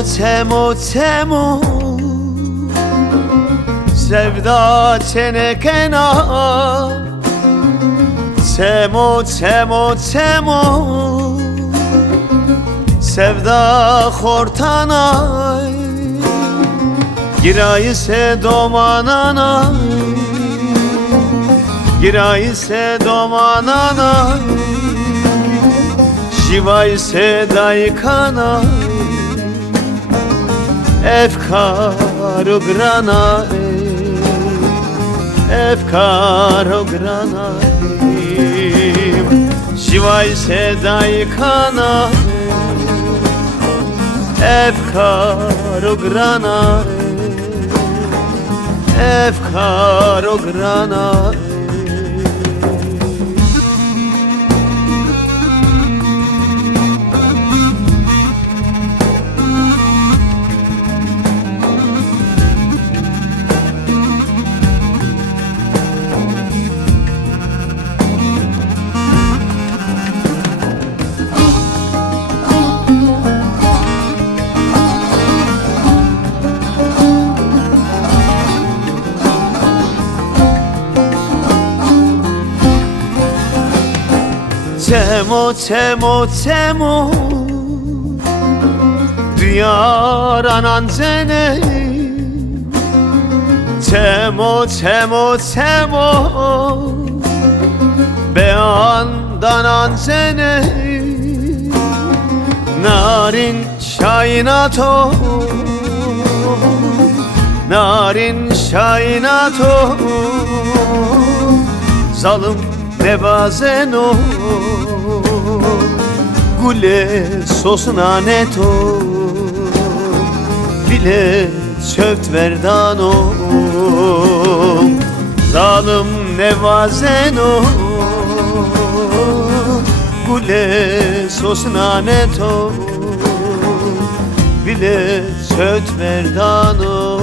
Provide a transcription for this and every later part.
Temo temo sevda çenekena. Temo temo temo sevda hortanay. Giray se domananay, giray se domananay, şivay se daykanay. Efkaro granay, efkaro granay, şivay se daykanay. Efkaro granay, efkaro granay. Temo temo temo diyar anancene. Temo temo temo beyandan ancene. Narin şaynato, narin şaynato, zalim nevazen o. Gule sosnaneto, bile çöft verdano. Zalim nevazen o. Gule sosnaneto, bile çöft verdano.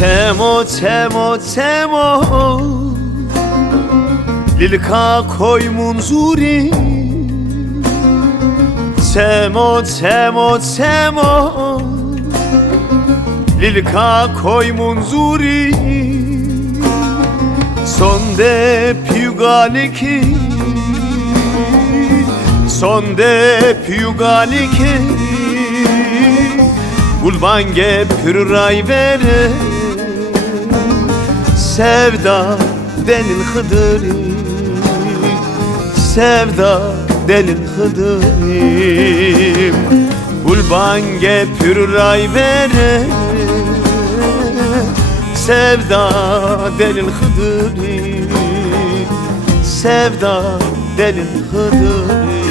Temo temo temo lilka koy munzuri. Temo temo temo lilka koy munzuri. Sonde piugaliki, sonde piugaliki, gulbange pürray vere. Sevda delil hıdırı, sevda delil hıdırım. Gulbange pürray vere. Sevda delil hıdırım, sevda delil hıdırım.